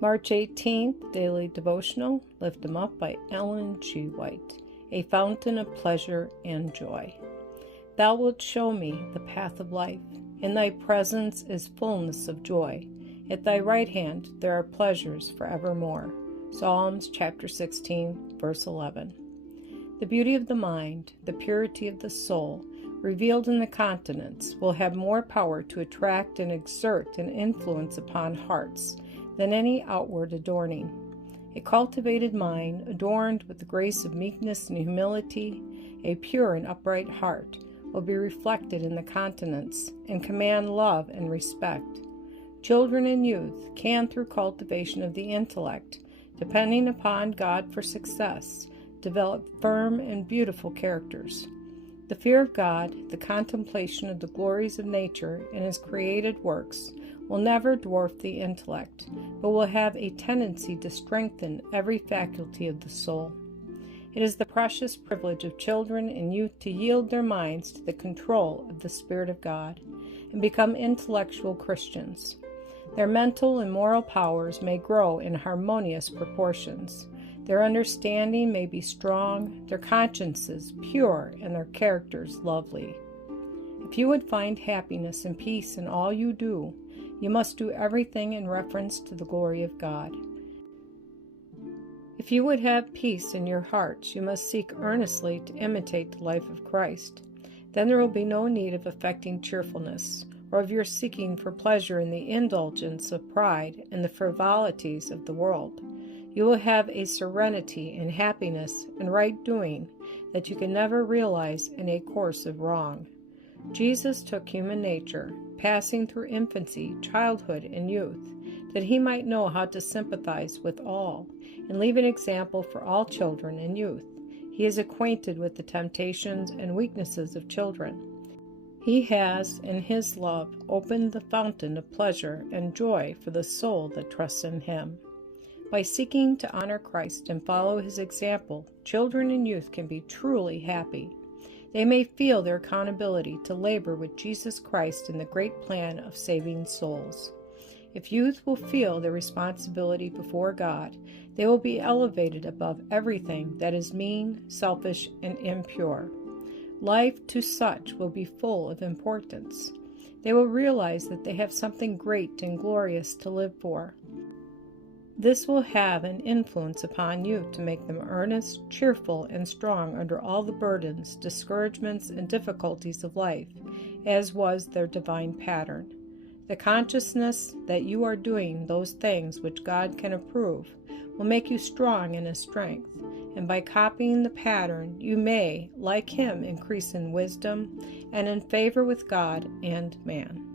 March 18th, Daily Devotional, Lift 'em Up by Ellen G. White, a fountain of pleasure and joy. Thou wilt show me the path of life. In thy presence is fullness of joy. At thy right hand there are pleasures forevermore. Psalms chapter 16, verse 11. The beauty of the mind, the purity of the soul, revealed in the countenance, will have more power to attract and exert an influence upon hearts than any outward adorning. A cultivated mind, adorned with the grace of meekness and humility, a pure and upright heart, will be reflected in the countenance and command love and respect. Children and youth can, through cultivation of the intellect, depending upon God for success, develop firm and beautiful characters. The fear of God, the contemplation of the glories of nature and His created works, will never dwarf the intellect, but will have a tendency to strengthen every faculty of the soul. It is the precious privilege of children and youth to yield their minds to the control of the Spirit of God and become intellectual Christians. Their mental and moral powers may grow in harmonious proportions. Their understanding may be strong, their consciences pure, and their characters lovely. If you would find happiness and peace in all you do, you must do everything in reference to the glory of God. If you would have peace in your hearts, you must seek earnestly to imitate the life of Christ. Then there will be no need of affecting cheerfulness, or of your seeking for pleasure in the indulgence of pride and the frivolities of the world. You will have a serenity and happiness and right doing that you can never realize in a course of wrong. Jesus took human nature, passing through infancy, childhood, and youth, that He might know how to sympathize with all and leave an example for all children and youth. He is acquainted with the temptations and weaknesses of children. He has, in His love, opened the fountain of pleasure and joy for the soul that trusts in Him. By seeking to honor Christ and follow His example, children and youth can be truly happy. They may feel their accountability to labor with Jesus Christ in the great plan of saving souls. If youth will feel their responsibility before God, they will be elevated above everything that is mean, selfish, and impure. Life to such will be full of importance. They will realize that they have something great and glorious to live for. This will have an influence upon you to make them earnest, cheerful, and strong under all the burdens, discouragements, and difficulties of life, as was their divine pattern. The consciousness that you are doing those things which God can approve will make you strong in His strength, and by copying the pattern you may, like Him, increase in wisdom and in favor with God and man.